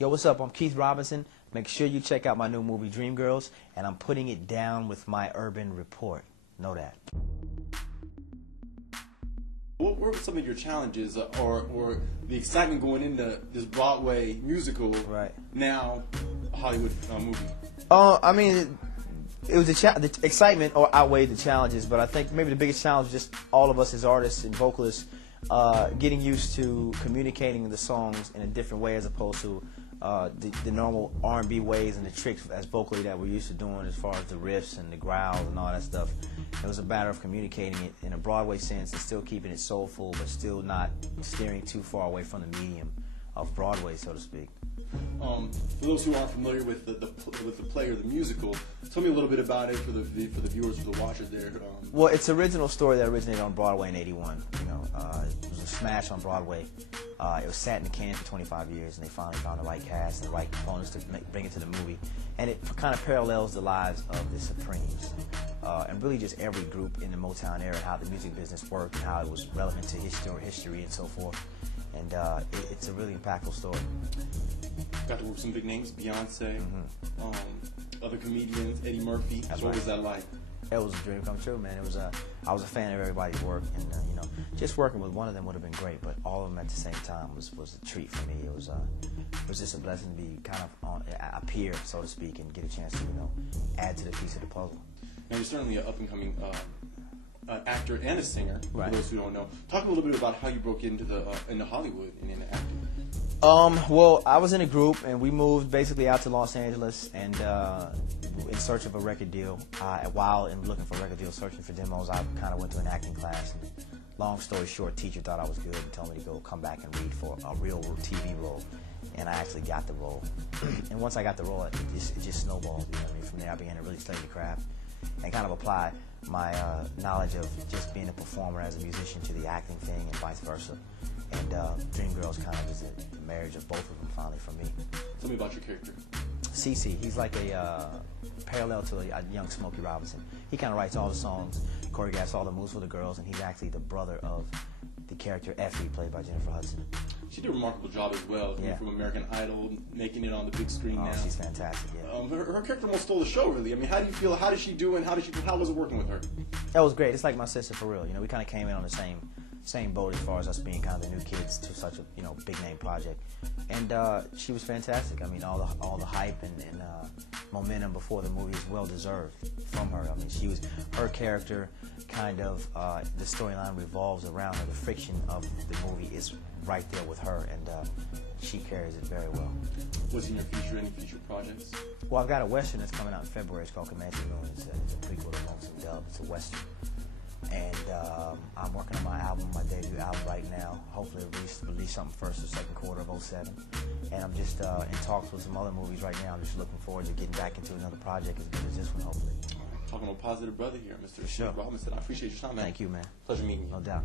Yo, what's up? I'm Keith Robinson. Make sure you check out my new movie, Dreamgirls, and I'm putting it down with my urban report. Know that. What were some of your challenges or the excitement going into this Broadway musical, Right. now a Hollywood movie? I mean, it was the excitement or outweighed the challenges, but I think maybe the biggest challenge was just all of us as artists and vocalists getting used to communicating the songs in a different way as opposed to the normal R&B ways and the tricks as vocally that we're used to doing as far as the riffs and the growls and all that stuff. It was a matter of communicating it in a Broadway sense and still keeping it soulful, but still not steering too far away from the medium of Broadway, so to speak. For those who aren't familiar with the play or the musical, tell me a little bit about it for the viewers, for the watchers there. Well, it's an original story that originated on Broadway in '81. You know, it was a smash on Broadway. It was sat in the can for 25 years, and they finally found the right cast and the right components to bring it to the movie. And it kind of parallels the lives of the Supremes, and really just every group in the Motown era, and how the music business worked, and how it was relevant to history and so forth. And it's a really impactful story. Got to work with some big names, Beyonce, other comedians, Eddie Murphy. That's what right. was that like? It was a dream come true, man. It was I was a fan of everybody's work, and you know, just working with one of them would have been great, but all of them at the same time was a treat for me. It was just a blessing to be kind of a peer, so to speak, and get a chance to add to the piece of the puzzle. Now you're certainly an up and coming actor and a singer. Right. For those who don't know, talk a little bit about how you broke into into Hollywood and into acting. Well, I was in a group, and we moved basically out to Los Angeles, and in search of a record deal. While in looking for a record deal, searching for demos, I kind of went to an acting class. And long story short, teacher thought I was good and told me to come back and read for a real TV role, and I actually got the role. And once I got the role, it just snowballed. You know what I mean? From there, I began to really study the craft and kind of apply my knowledge of just being a performer as a musician to the acting thing, and vice versa. And Dreamgirls kind of is the marriage of both of them finally for me. Tell me about your character. CC, he's like a parallel to a young Smokey Robinson. He kind of writes all the songs, choreographs all the moves for the girls, and he's actually the brother of the character Effie, played by Jennifer Hudson. She did a remarkable job as well, Yeah. from American Idol, making it on the big screen now. She's fantastic, yeah. Her character almost stole the show, really. I mean, how do you feel? How did she do, and how was it working with her? That was great. It's like my sister for real. You know, we kind of came in on the same boat as far as us being kind of the new kids to such a big name project, and she was fantastic. I mean, all the hype and momentum before the movie is well deserved from her. I mean, her character kind of the storyline revolves around her. The friction of the movie is right there with her, and she carries it very well. What's in your future? Any future projects? Well, I've got a western that's coming out in February. It's called Comanche Moon. It's a prequel to Lonesome Dove. It's a western. And I'm working on my album, my debut album right now. Hopefully release something first or second quarter of '07. And I'm just in talks with some other movies right now. I'm just looking forward to getting back into another project as good as this one, hopefully. Talking to a positive brother here, Mr. Sure. Robinson. I appreciate your time, man. Thank you, man. Pleasure meeting you. No doubt.